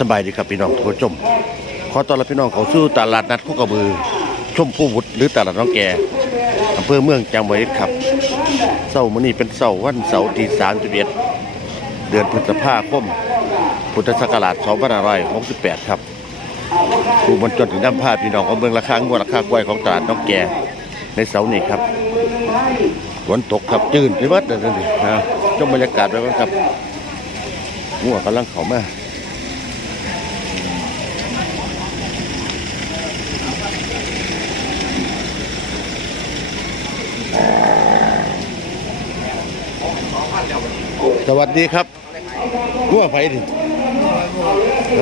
สบายดีครับพี่น้องทุกผู้ชม ขอต้อนรับพี่น้องเขาสู่ตลาดนัดคู่กระบือ ชมผู้วุฒิหรือตลาดน้องแกอำเภอเมืองจังหวัดครับเสาร์มื้อนี้เป็นเสาร์วันเสาร์ที่31เดือนพฤษภาคม พุทธศักราช2568 ครับผู้บรรจนถึงน้ำผ้าพี่น้องของเมืองราคางวดราคากล้วยของตลาดน้องแกในเสาร์นี้ครับฝนตกครับจืนไปหมดเลยนี่นะชมบรรยากาศไปบ้างครับงัวกำลังเข้ามา สวัสดีครับงัวไผดิ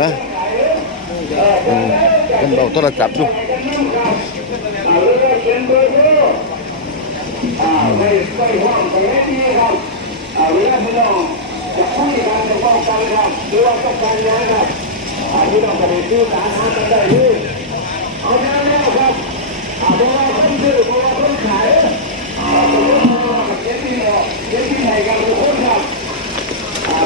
ฮะอืมเป็นเราโทรศัพท์ดูเ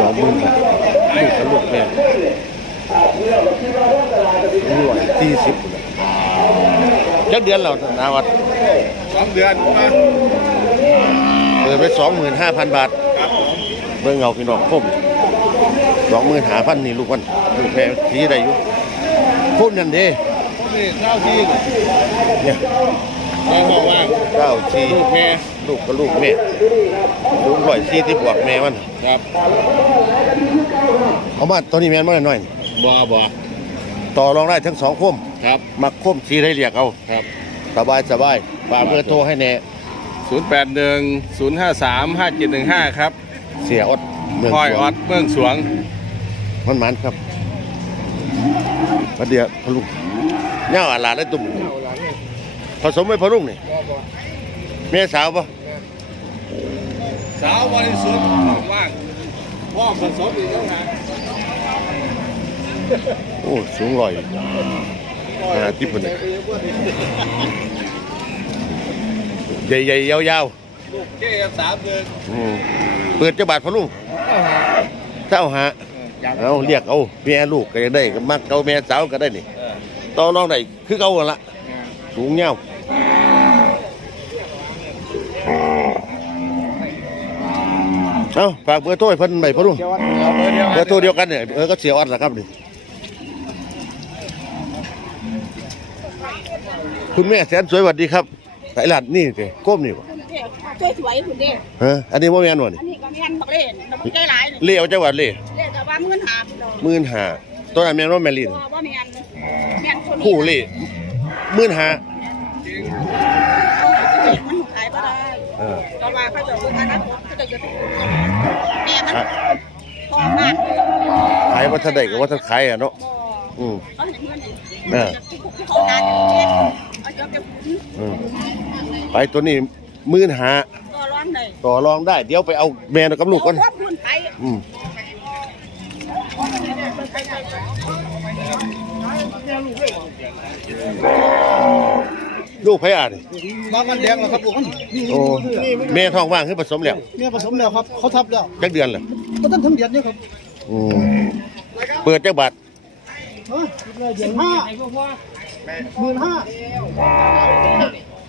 สองหมื่นบาทลูกกับลูกแม่รวยสี่สิบจักเดือนเรานาวัดสองเดือนมาเปิดไปสองหมื่นห้าพันบาทครับผมเบิ่งเอาพี่น้องคมสองหมื่นหาพันนี่ลูกมันลูกแม่สีได้อยู่พุ่นนั่นเด้นี่เจ้าที่เนี่ยแม่บอกว่าเก้าชีลูกแม่ ลูกกับลูกแม่ลูกร้อยสี่ที่บวกแม่มันครับเอามาตัวนี้แม่นมาหน่อยบ่บ่ๆต่อรองได้ทั้งสองคมครับ มักคมสีได้เรียกเอาครับ สบายสบายฝากเบอร์โทรให้แน่ศูนย์แปดหนึ่งศูนย์ห้าสามห้าเจ็ดหนึ่งห้าครับ เสียอดเมืองพลอยสวองอดเมืองสวงมันมันครับประเดี๋ยวพะลุงเน่าอาลาได้ตุ่มผสมไว้พะลุงนี่ แม่สาวปะสาวบริสุทธิ์ว่างว่างผสมอีกแล้วนะโอ้สูงลอยอ่าที่ปุ่นนี่ใหญ่ๆยาวลูกเจ๊ครับสามเดือนๆอืมเปิดเจ้าบาทพะลุงเจ้าหาเอาเรียกเอาแม่ลูกก็ได้ก็มักเอาแม่สาวก็ได้นี่ต่อรองได้คือเอาหั่นละสูงเงา เอาฝากเบอร์โทรให้เพิ่นใหม่พะลุงเบอร์เดียวเบอร์โทรเดียวกันเนี่ยเออก็เสียออดแหละครับนี่คุณแม่แสนสวยสวัสดีครับสายหลานนี่สิก้มนี่บ่เจ๊สวยคุณเด้ฮะอันนี้ว่าแม่นวะนี่อันนี้ก็แม่นบักเล่นบักเจ้หลายนี่เลี้ยวจังหวัดเล่เล่นแต่ว่าเงินหาพี่น้องหมื่นห้าตัวนั้นแม่นว่าแม่ลีนว่าว่าแม่นแม่นคนนี้คู่เล่หมื่นห้ามันขายบ่ได้ ม่มันทองมากขายว่าท่านใดก็ว่าท่านขายอะเนาะอืมเขาเห็นเงินเออเขานานอย่างเช่นเอาจะไปอืมไปตัวนี้หมื่นห้าต่อร้อนเลยต่อรองได้ เดี๋ยวไปเอาแม่กับลูกก่อนควบคุณไปอืม ลูกไผอะนี่มามันแดงแล้วครับลูกมันโอ้แม่ท้องว่างคือผสมแล้วเนี่ยผสมแล้วครับเขาทับแล้วจักเดือนแล้วก็ต้องทั้งเดือนเนี่ยครับอืมเปิดจักบาทฮะเดือนห้าหมื่นห้า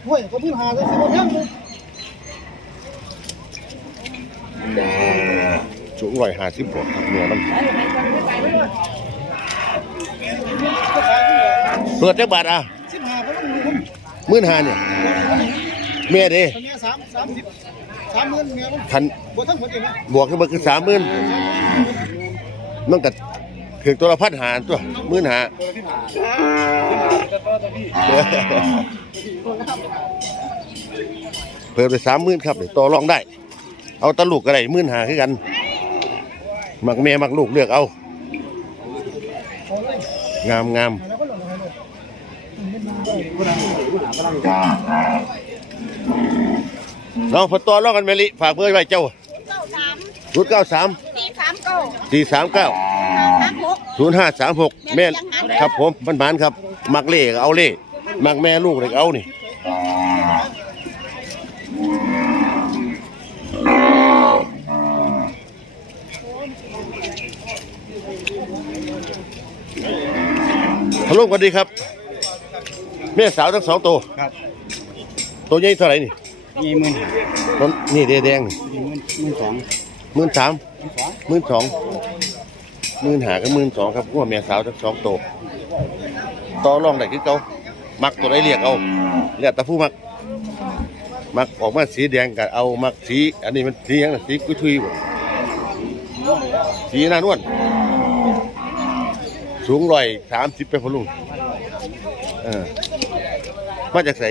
เฮ้ยก็หมื่นห้าเลยสิบแพงเลยสูงร้อยห้าสิบบวกครับเนื้อน้ำเปิดจักบาทอะสิบห้าก็ต้องรู้ หมื่นห้าเนี่ยแม่เด้คนนี้สามสามสิบสามหมื่นเนี่ยคันบวกทั้งหมดเองนะบวกขึ้นมาคือสามหมื่นมันก็ถึงตัวละพันหารตัวหมื่นหาเพิ่มไปสามหมื่นครับเดี๋ยวต่อรองได้ เอาตะลูกก็ได้หมื่นหาคือกันมักแม่มักลูกเลือกเอาของเลยงามงาม น้องพอตัวร้องกันเมลิฝากเบอร์ไว้เจ้าเก้าสามศูนย์เก้าสามสี่สามเก้าสี่สามเก้าห้าสามหกศูนย์ห้าสามหกแม่ครับผมมันหมานครับ มักเล่ก็เอาเล่มักแม่ลูกเลยก็เอานี่ฮัลโหลสวัสดีครับ แม่สาวทั้งสองตัวครับตัวใหญ่เท่าไหร่นี่ยี่หมื่นต้นนี่แดงแดงนี่ยี่หมื่นหมื่นสองหมื่นสามหมื่นสองหมื่นสองหมื่นหากับหมื่นสองครับพวกแม่สาวทั้งสองตัวต่อรองได้คือเก่ามักตัวใดเรียกเอาเรียกแต่ผู้มักมักออกมาสีแดงกับเอามักสีอันนี้มันสีหยังน่ะสีกุ้ยทุยบ่สีหน้านวลสูงร้อยสามสิบไปพอลุงเออ มาจากไส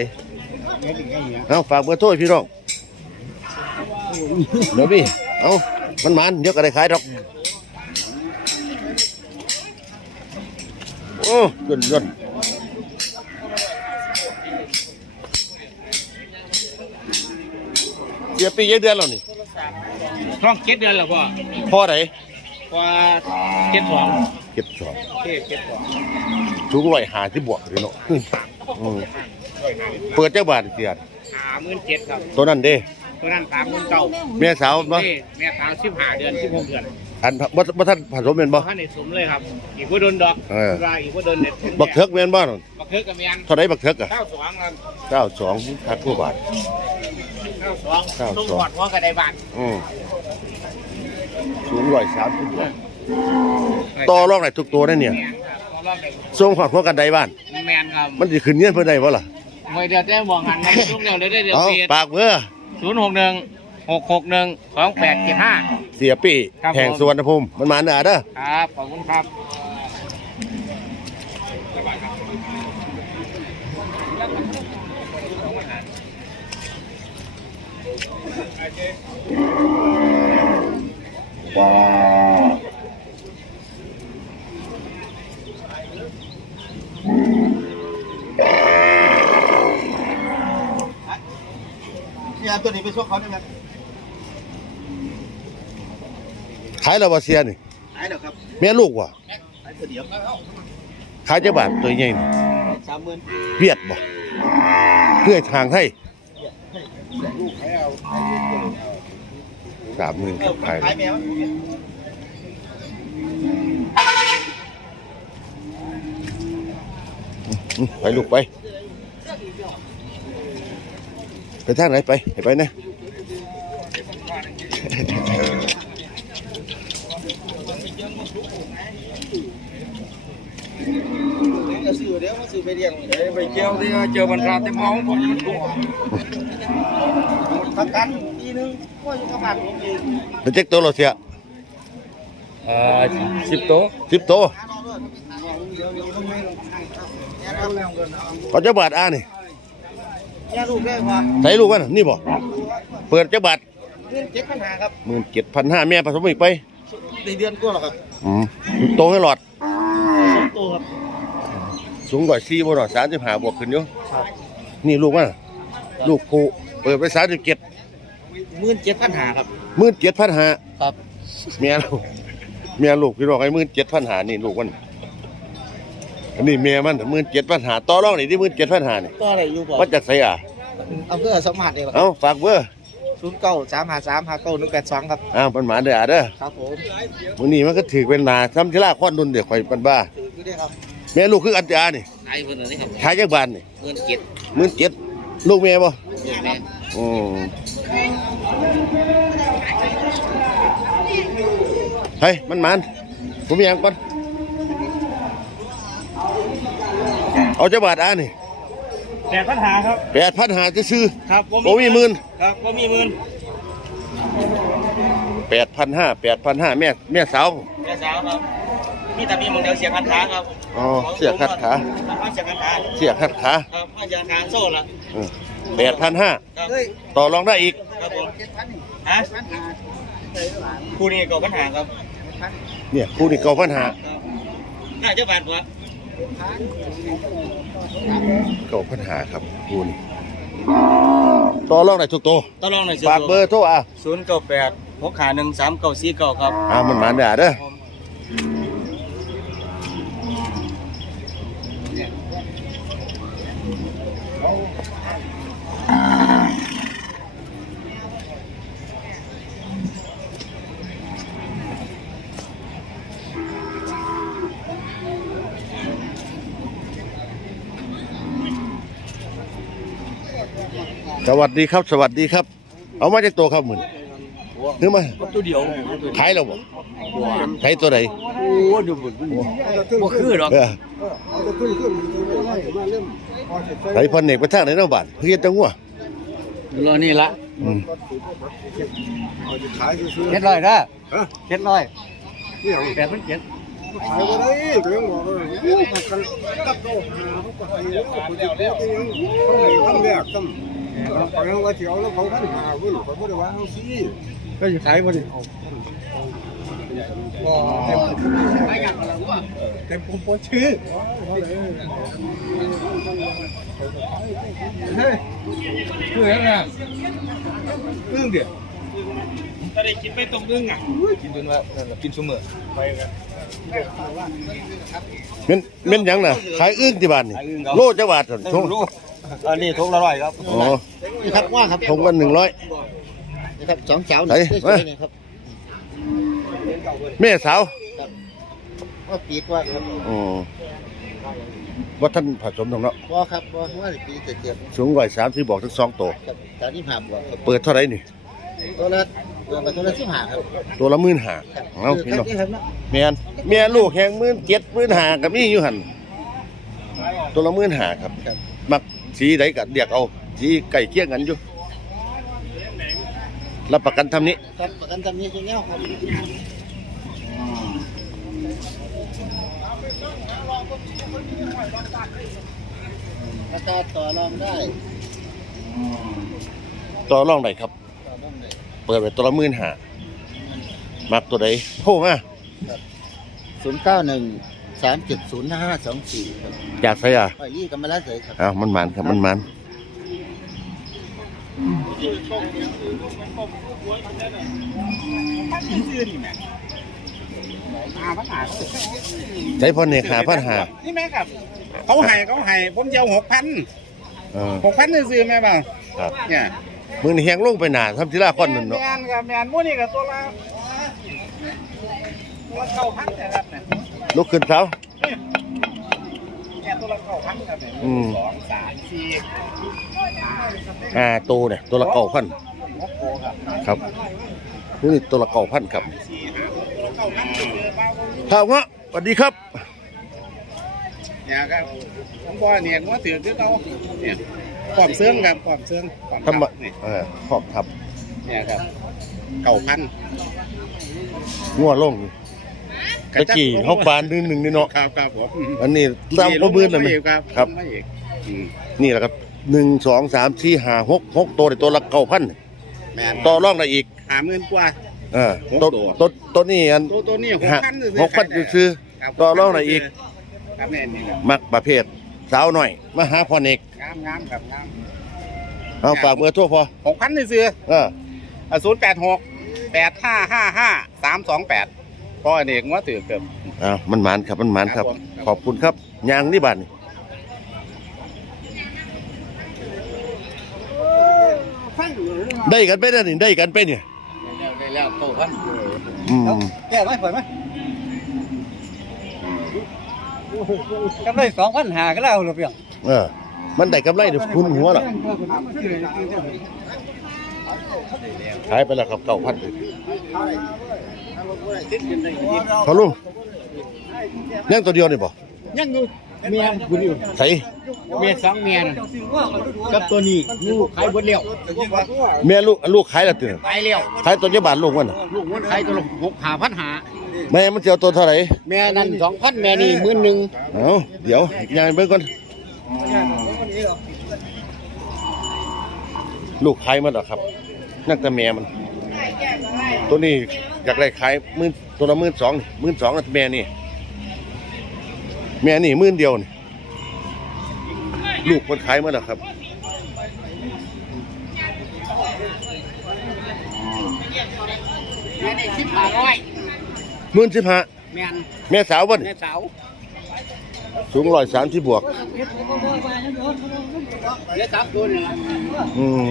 เดี๋ยวถึงไอ้เหี้ยเอาฝากเบอร์โทรให้พี่น้องเดี๋ยวพี่เอามันมันเดี๋ยวก็ได้ขายดอกโอ้ย่นย่นเสียปีเยอะเดือนแล้วนี่ท้องเจ็ดเดือนแล้วพ่อพ่อไหนกว่าเจ็ดสองเก็บสอบเจ็ดเจ็ดสองสูงร้อยหาที่บวกเลยเนาะอืมอืม เปิดเจ้าบาทเสียดหาหมื่นเจ็ดครับตัวนั้นเด้ตัวนั้นสามหมื่นเก้าแม่สาวเนาะนี่แม่สาวสิบห้าเดือนสิบหกเดือนอันบ่บ่ท่านผสมเป็นบ่ท่านในสมเลยครับ อีกผู้โดนดอกเออว่าอีกผู้โดนเน็ตบักเทิกแม่นบ่นั่นบักเทิกกับแมนเท่าไหร่บักเทิกอะเก้าสองครับเก้าสองพันกว่าบาทเก้าสองเก้าสองต้องกอดหัวกระไดบานอืมสูงร้อยสามสิบบวกต่อรองไหนทุกตัวนั่นเนี่ยแมนครับต่อรอบเลยส่งขอดหัวกันใดบ้านแมนครับมันจะขึ้นเงี้ยเพื่อใดบ่ล่ะ ไม่เดือดได้มองหันในช่วงเดียวเลยได้เดือดเอาเพียปากเบอร์ศูนย์หกหนึ่งหกหกหนึ่งสองแปดเจ็ดห้า เสียปี้ครับผม แห่งสุวรรณภูมิมันมาเนื้อเด้อครับ ขอบคุณครับเนี่ยตัวนี้ไปช่วยเขาได้ไหมขายแล้วบ่เสียนี่หายแล้วครับแม่ลูกว่ะหายตัวเดียวขายเจ้าบาทตัวใหญ่นี่สามหมื่นเวียดบ่เพื่อทางไทยสามหมื่นครับขายขายแมวอืมไปลูกไป ไปทางไหนไปให้ไปนะจะซื้อเดียวมาซื้อไปเรียงไปเกี่ยวที่เจอบรรดาเต็มห้องผมมันถูกทำกันทีนึงก็อยู่กับบ้านผมเองเป็นเจ๊กตัวเราเสียอ่อสิบโต๊ะสิบตัวเดี๋ยวอยู่ตรงนี้แย่แล้วเงินเอาจ้าบาทอ่านี่ แย่ลูกได้กว่าใส่ลูกมันนี่บ่เปิดเจ้าบาทเงินเจ็ดปัญหาครับหมื่นเจ็ดพันห้าแม่ผสมอีกไปในเดือนก็หรอครับอืมโตให้หลอดสองตัวครับสูงกว่าสี่บวกสามสิบห้าบวกขึ้นอยู่นี่ลูกมันลูกผูเปิดไปสามสิบเจ็ดหมื่นเจ็ดปัญหาครับหมื่นเจ็ดพันห้าครับเมียลูกเมียลูกพี่น้องไอ้หมื่นเจ็ดพันห้านี่ลูกมัน อันนี้เมียมันหมื่นเจ็ดพันห้าต่อรองนี่ที่หมื่นเจ็ดพันห้านี่ก็อะไรอยู่บ่ว่าจากไสอะอำเภอสมมาตรเนี่ยเอาฝากเบอร์ศูนย์เก้าสามห้าสามห้าเก้าหนึ่งแปดสองครับอ้าวมันหมาเด้ออะเด้อครับผมมื้อนี้มันก็ถือเป็นนาทำทีละควันดุนเดี๋ยวข่อยปันบ้าถืออยู่ด้วยครับแม่ลูกคืออันจานี่ไอ้เพิ่นนี่ครับขายจากบ้านนี่เงินเจ็ดหมื่นเจ็ดลูกแม่บ่แม่อืมเฮ้ยมันมันผมมีหยังก่อน เอาจะบาทอ่านี่แต่ปัญหาครับแปดพันหาจะซื้อครับโอ้มีหมื่นครับผมมีหมื่นแปดพันห้าแปดพันห้าแม่แม่สาวแม่สาวครับพี่ตามีมึงเดียวเสียคันขาครับอ๋อเสียคัดขาเอาเสียคันขาเสียคัดขาครับเอาเสียคันขาโซ่ละแปดพันห้าครับเฮ้ยต่อรองได้อีกครับผมเจ็ดพันนี่ฮะปัญหาใส่หลานคู่นี้ก็ปัญหาครับเนี่ยคู่นี้เก้าพันห้าครับน่าจะบาดวะ เก้าพันหาครับคูณต่อรองได้ทุกตัวต้องลองหน่อยสิฝากเบอร์โทรอะศูนย์เก้าแปดหกขาหนึ่งสามเก้าสี่เก้าครับ อ่ามันมาเด้อเด้อ สวัสดีครับ สวัสดีครับ เอามาจากตัวครับหมื่นนึกมาตัวเดียวขายแล้วบ่ขายตัวไหนโอ้ดูบุญบ่คือหรอกเออขายพันเอกไปทางไหนเนาะบาทเฮ็ดจังหัวรอนี่ละอืมเจ็ดร้อยนะเจ็ดร้อยแปดพันเจ็ดขายบ่ได้ก็ยังบอกว่าโอ้ยมันกันกับโตหาเขาก็ให้แล้วคนที่เขาที่ยังเขาให้คำแรกซ้ำ เขายังว่าสิเอาแล้วเขาพันหาเพิ่นเขาบ่ได้ว่าเอาสิก็อยู่ขายบ่ดิบ่เต็มเต็มผมบ่ชื่อเฮ้ยคืออะไรอึ้งเดียวถ้าได้กินไม่ตรงอึ้งอะกินจนว่ากินซุมื้อไปกันแม่นแม่นยังน่ะขายอึ้งที่บ้านนี่ขายอึ้งครับโล จักบาทซั่นทงรู้อันนี้ทุกละร้อยครับอ๋อนี่ครับว่าครับทงกัน100นี่ครับสองเจ้าไหนนี่สวยๆนี่ครับแม่สาวว่าปีกว่าครับอ๋อบ่ทันผสมตรงเนาะว่าครับว่าว่าปีเจ็ดสูง130บอกทั้งสองตัวครับตอนนี้ผ่าบวกครับเปิดเท่าไหร่นี่ตัวละตัวละตัวละสิบห้าครับตัวละ15,000ครับเอาคือพี่ครัน้อบงนี่ครับเนาะแม่นแม่ลูกแฮง17,000 15,000ก็มีอยู่หั่นตัวละ15,000ครับครับ มัก สีใดก็เรียกเอาสีใกล้เคียงกันอยู่รับประกันทำนี้ครับประกันทำนี้ตัวเนี้ยครับราคาต่อรองได้ต่อรองได้ครับ ต่อรองได้เปิดไปตัวละหมื่นห้ามักตัวใดโทรมาศูนย์เก้าหนึ่ง สามเจ็ดศูนย์ห้าสองสี่ครับอยากใส่อะอ้อยยี่กำมะละเสยครับ อ้าวมันมันครับมันมันใช้พอเนี่ยขาพันหานี่แม่ครับ เขาให้เขาให้ผมจะเอาหกพันเออหกพันซื้อๆแม่บ่าวครับเนี่ยมือนี่แหงลงไปหนาทำทีละคนหนึ่งแมเนาะนกับแมนพวกนี้กับตัวละตัวละเก้าพันนะครับเนี่ย ลุกขึ้นเท้าเนี่ยตัวละเก้าพันครับเนี่ยอืมสองสามสี่อ่าตัวเนี่ยตัวละเก้าพันหกโตครับครับนี่ตัวละเก้าพันครับสี่ห้าตัวละเก้าพันซื้อๆบ้างถามว่าสวัสดีครับเนี่ยครับผมบอกเนี่ยว่าถือคือเขาเนี่ยความเสื่องครับความเสื่องความทำไมทับนี่เออขอบทับเนี่ยครับเก้าพันงัวลง ตะกี้ฮอกบานหนึ่งหนึ่งนี่เนาะครับครับผมอันนี้ตามก็มืดเลยไหมครับครับไม่อีกอืมนี่แหละครับหนึ่งสองสามสี่ห้าหกหกตัวในตัวละเก้าพันแมนต่อรองได้อีกหาหมื่นกว่าเออหกตัวตัวตัวตัวนี้อันตัวตัวนี้หกฮะพันหกพันซื้อครับต่อรองได้อีกครับแม่นี่ครับมักประเภทสาวหน่อยมาหาพรเอกงามงามครับงามเอาฝากเบอร์โทรพอหกพันซื้อเออศูนย์แปดหกแปดห้าห้าห้าสามสองแปด พ่อเด็กว่าถือเกือบอ่ามันหมานครับมันหมานครับ ครับผม ขอบคุณครับยางนี่บานนี่ได้กันไปได้นี่ได้กันไปเนี่ยได้แล้วโตพันอืมแก้ไหมปล่อยไหมกำไรสองพันหาก็แล้วหรือเปล่าเออ มันได้กำไรเดี๋ยวคุณหัวหรอขายไปแล้วครับเก้าพัน เขาลุงยังตัวเดียวนี่บ่ยังอยู่เมียบุญอยู่ใส่เมียสองเมียนะกับตัวนี้ลูกขายบนเลี้ยวแม่ลูกลูกขายแล้วตื่นขายเลี้ยวขายตัวเจ้าบาทลูกมันลูกมันขายตัวละหกหาพันหาแม่มันจะเอาตัวเท่าไหร่แม่นั่นสองพันแม่นี่หมื่นหนึ่งเอาเดี๋ยวยังเบิ่งก่อนลูกขายมันหรอครับนั่นแต่แม่มัน ตัวนี้ อยากได้ขายหมื่นตัวละหมื่นสองหมื่นสองนะแม่นี่แม่นี่หมื่นเดียวนี่ลูกคนขายมาแล้วครับแม่ได้สิบห้าร้อยหมื่นสิบห้าแม่นแม่สาวบ่นแม่สาวสูงร้อยสามที่บวกแม่สาวตัวนี่ล่ะอืม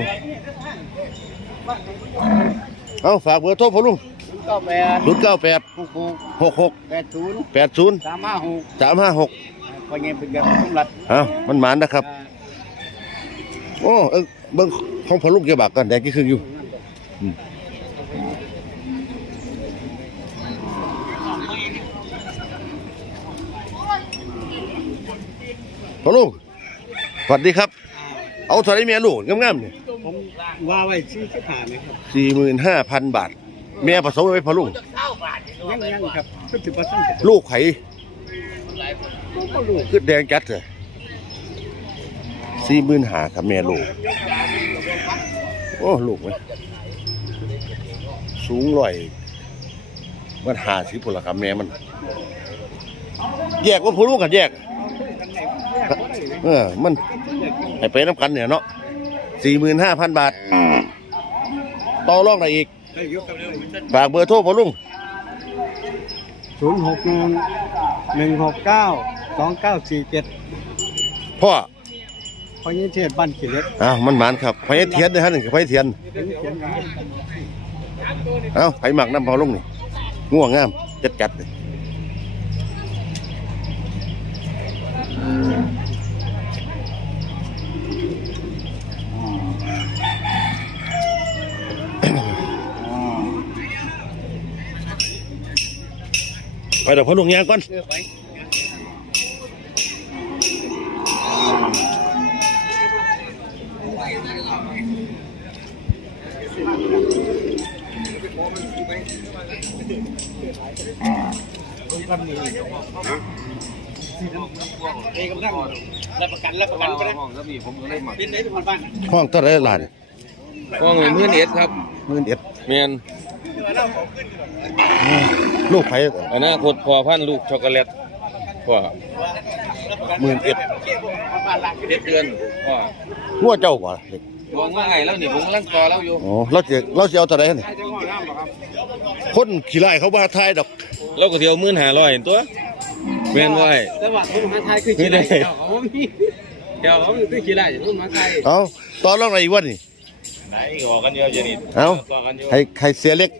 เอาฝากเบอร์โทรพ่อลุง เก้าแปดศูนย์เก้าแปดหกหกหกหกแปดศูนย์แปดศูนย์สามห้าหกสามห้าหกพอเงี้ยเป็นแบบสำรัดเอามันหมานนะครับ โอ้เออเบิ่งของพ่อลุงเกี่ยวบากกันแดงกี่ครึ่งอยู่อืมพ่อลุงสวัสดีครับ เอาเท่าไหรแม่ลูกงามๆเนี่ยผมว่าไว้ชื่อที่ผ่านนะครับสี่หมื่นห้าพันบาท แม่ผสมไว้พ่อลุงยังยังครับก็ถือว่าสั้นแต่ลูกไข่ก็รู้คือแดงจัดเลยสี่หมื่นหาครับแม่ลูก โอ้ลูกไหมสูงร่อย มันหาสิผลละครับแม่มัน แยกว่าผู้ลูกกันแยก เออ มันให้ไปน้ำกันเนี่ยเนาะสี่หมื่นห้าพันบาท ต่อรองได้อีกได้ยกกันเลย ฝากเบอร์โทรพ่อลุงศูนย์หกหนึ่งหนึ่งหกเก้าสองเก้าสี่เจ็ดพ่อพอยี่เทศบ้านขีเหล็กอ้าวมันหมานครับไฟเทียนเด้อฮะหนึ่งไฟเทียนเป็นเขียนมาเอ้าไผหมักน้ำพอลุงนี่ง่วงงามจัดจัดเลย ไปเดี๋ยวพอลุงยางก่อนห้องเท่าไหรล่ะเนี่ยว่างเงินเงินเอ็ดครับหมื่นเอ็ดแมน ลูกไผ่อนาคตพอพันธุ์ลูกช็อกโกแลตพ่อหมื่นเอ็ดเจ็ดเดือนพ่องัวเจ้าบ่ล่ะเด็กมองว่าไงแล้วนี่ผมกำลังต่อแล้วอยู่อ๋อเราเสียเราเสียเอาเท่าไหรเนี่ยคนขี่ไล่เขาบ้าทายดอกเราก็เที่ยวมื่นหาร้อยตัวแมนไว้แต่ว่าทุนมาไทยคือไม่ได้เขามีเดี๋ยวเขาคือขี้ได้ทุนมาไทยเอาตอนรองอะไรอีกวะนี่ไหนออกกันเยอะจะนี่เอาต่อกันอยู่ให้ให้เสียเล็ก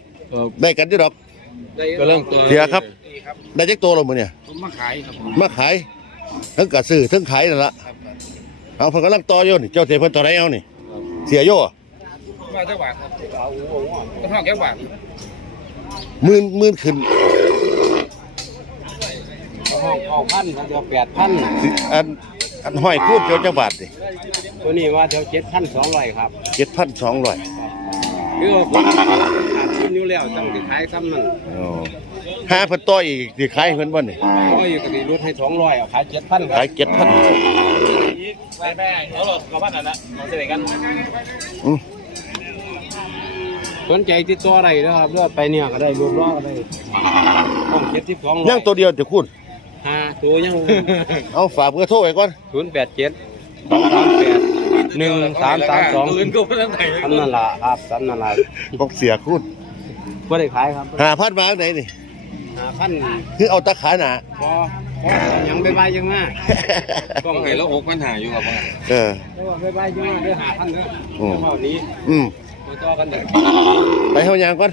ได้กันที่ดอก กำลังต่อเสียครับ ได้จักโตเรามือเนี่ยผมมาขายครับผมมาขายทั้งกะซื้อทั้งขายนั่นละเอาเพิ่นกำลังต่ออยู่นี่เจ้าเสียเพิ่นต่อไหนเอานี่เสียโย่มาเจ้าบาทครับก็เท่าแก้วบาทหมื่นหมื่นขึ้นห้องเอาพันเขาจะแปดพันสิอันอันห้อยคูดเจ้าจังบาทดิตัวนี้ว่าเท่าเจ็ดพันสองร้อยครับเจ็ดพันสองร้อยคือว่าผม ขาดทุนอยู่แล้วต้องไปขายซ้ำนั่นห้าเพิ่นต่ออีกสิขายให้เพิ่นบ่นี่ร้อยอยู่ก็ดีลดให้สองร้อยเอาขายเจ็ดพันครัขายบเจ็ดพันไปไปเอาหลอดกับบ้านนั่นละเราจะได้กันอืมสนใจติดต่ออะไรนะครับเลือกไปเนี่ยก็ได้รวมรอบก็ได้ห้องเจ็ดสิบสองยังตัวเดียวจะคุณห้าตัวยัง เอาฝากเบอร์โทรไว้ก่อนศูนย์แปดเจ็ดสองสามแปดหนึ่งสามสามสองอื่นก็ไม่ต้องไหนทำนั่นละครับทำนั่นละของเสียคุณ ไม่ได้ขายครับหาพันมาจังไหนนี่ห้าพันคือเอาตะขาหนาพอพอยังไปบายยังมากต้องให้เราหกปัญหาอยู่ครับว่าเออไปบายยังมากเด้อหาพันเด้ออืมเท่านี้อืมมาต่อกันเด้อไปเฮายางก่อน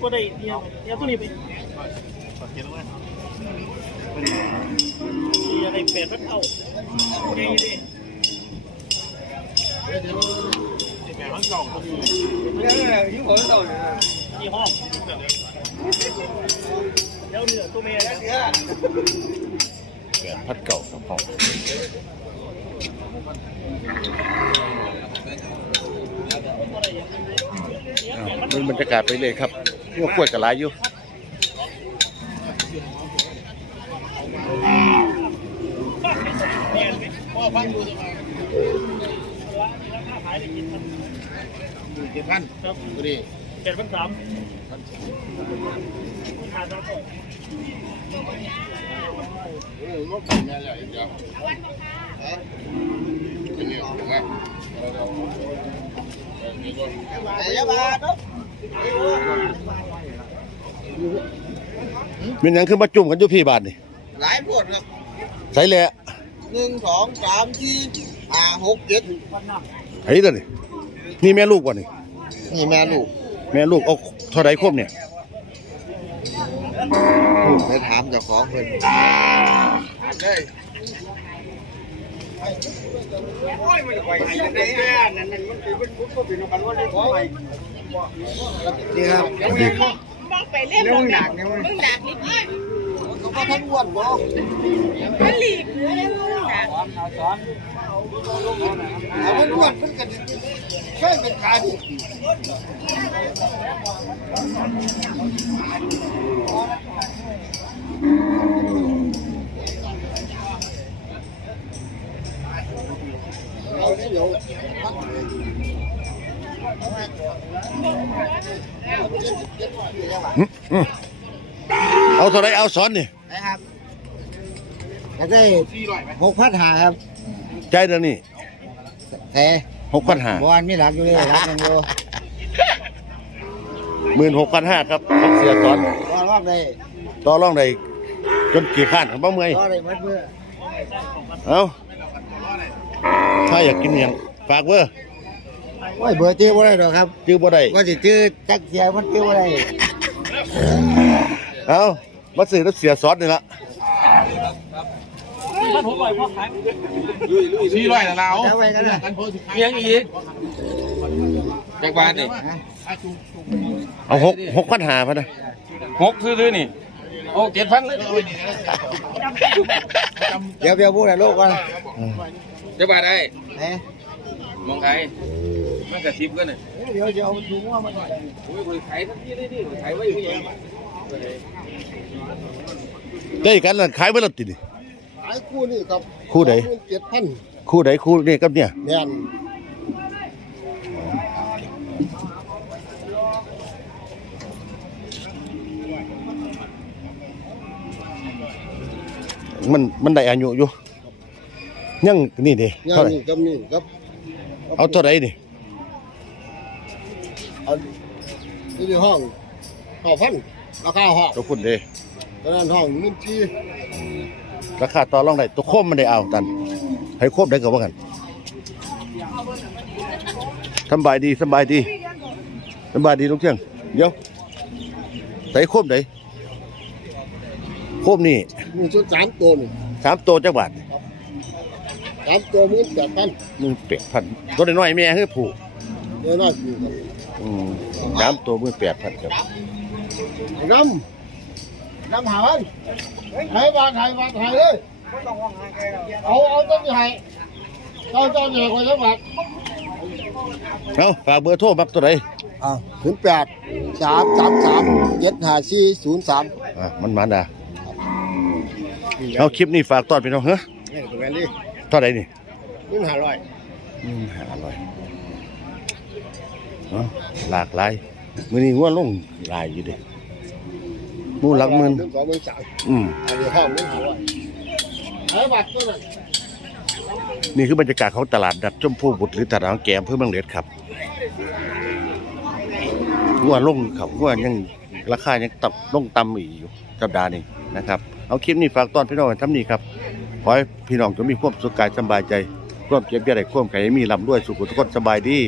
ก็ได้เดียวเดียวตัวนี้ไปยังไงเปลี่ยนมันเอาดีดิยี่ห้อเดี๋ยวเหนือตัวเมียนะแปดพันเก่าครับพ่ออ้าว มันบรรยากาศไปเลยครับพวกกล้วยกระไรอยู่เจ็ดพันดูดิเปลี่ยนมันสามขาดสามเออมันเป็นยังไงเดี๋ยวเป็นเนี่ยถูกไหม เป็นหยังคือมาจุ่มกันอยู่พี่บาทนี่หลายพวดครับใส่แหละหนึ่งสองสามสี่ห้าหกเจ็ดไอ้ตัวนี่นี่แม่ลูกวะนี่ นี่แม่ลูกแม่ลูกเอาเท่าไรครบเนี่ยไปถามเจ้าของเพิ่น นี่ครับบอกไปเล่นมึงดักมึงดักนิดนิดเขาก็ทั้งวันบ่มันหลีกเหลือแล้มึงดักเอามันวันมันกันแค่เป็นการ เอาเท่าไรเอาสอนนี่นะครับแล้วได้หกพันหาครับ ใจเดี๋ยวนี้แต่หกพันห้าบอลม่หลับอยู่เลยหลับอย่งเดียวหมื่นหกพันห้าครับของเสียสอนบอลรอบเลยต่อรองได้จนกี่ข้นครับบ่เมื่อยรอบเลยมัดเมื่อเอา ถ้าอยากกินอย่างฝากเบอร์โอ้ยเบอร์จื้อบ่ได้หรอกครับจื้อบ่ได้ว่าสิจื้อจักเสียมันจื้อบ่ได้เอามาซื้อแล้วเสียสอนนี่ละถ้าผมปล่อยพ่อขายสี่ร้อยนะเราจะไว้กันนะยังอีกจากบ้านนี่เอาหกหกพันห้าพันนะหกซื้อๆนี่ โอ้เจ็ดพันเลยเดี๋ยวเดี๋ยวพูดนะลูกก่อน จะบาทได้แหมมองใครมันกระซิบกันเลยเดี๋ยวเดี๋ยวถุงว่ามันโอ้ยคนขายทั้งที่ได้ดิขายไว้ผู้ใหญ่ได้กันแล้วขายไปแล้วตินี่ขายคู่นี่ครับคู่ใดเจ็ดพันคู่ใดคู่นี่กับเนี่ยแม่นมันมันได้อายุอยู่ ยังนี่เด้งาเท่านไหร่นี่กับนี่ครับเอาเท่าไหร่นี่เอานี่ในห้องห้าพันราคาห้องตัวคุณเด้ตอนนั้นห้องหมื่นที่ราคาต่อรองได้ตัวโคมมันได้เอาตันให้โคมได้ก็ว่ากันสำบายดีสำบายดีสำบายดีลูกเชียงเดี๋ยวใส่โคมได้โคมนี่มีชุดสามตัวนี่สามตัวจักบาท สามตัวหมื่นแปดพันหนึ่งเป็ดพันตัวน้อยๆแม่คือผูกเดี๋ยวน้อยอยู่ครับอืมสามตัวมือแปดพันครับน้ำน้ำหาพันให้บาทให้บาทให้เลยเอาเอาต้นใหญ่เอาต้นใหญ่กว่าจังหวัดเอาฝากเบอร์โทรมาตัวไหนอ่าถึงแปดสามสามสามเจ็ดห้าสี่ศูนย์สามอะมันมันดาเอาคลิปนี้ฝากตอนพี่น้องเฮ้อนี่ตัวแม่นี่ เท่าไหร่นี่นี่ห้าร้อยอืมหาอร่อยเอาหลากหลายมื้อนี้งัวลงหลายอยู่เด้หมู่หลักหมื่นหนึ่งสองหมื่นสามอืมอันนี้ห้องนี่ห้าร้อยให้บาทตัวนั้นนี่คือบรรยากาศของตลาดนัดชมพู่บุตรหรือตลาดของแกมเพื่อเมืองเล็ดครับงัวลงเขางัวยังราคายังต่ำลงต่ำอีกอยู่สัปดาห์นี้นะครับ เอาคลิปนี้ฝากตอนพี่น้องไว้ทำนี้ครับ ขอให้พี่น้องจะมีความสุขกายสบายใจ ความเจ็บอย่าได้ความไข่มีลำด้วยสุขทุกคนสบายดี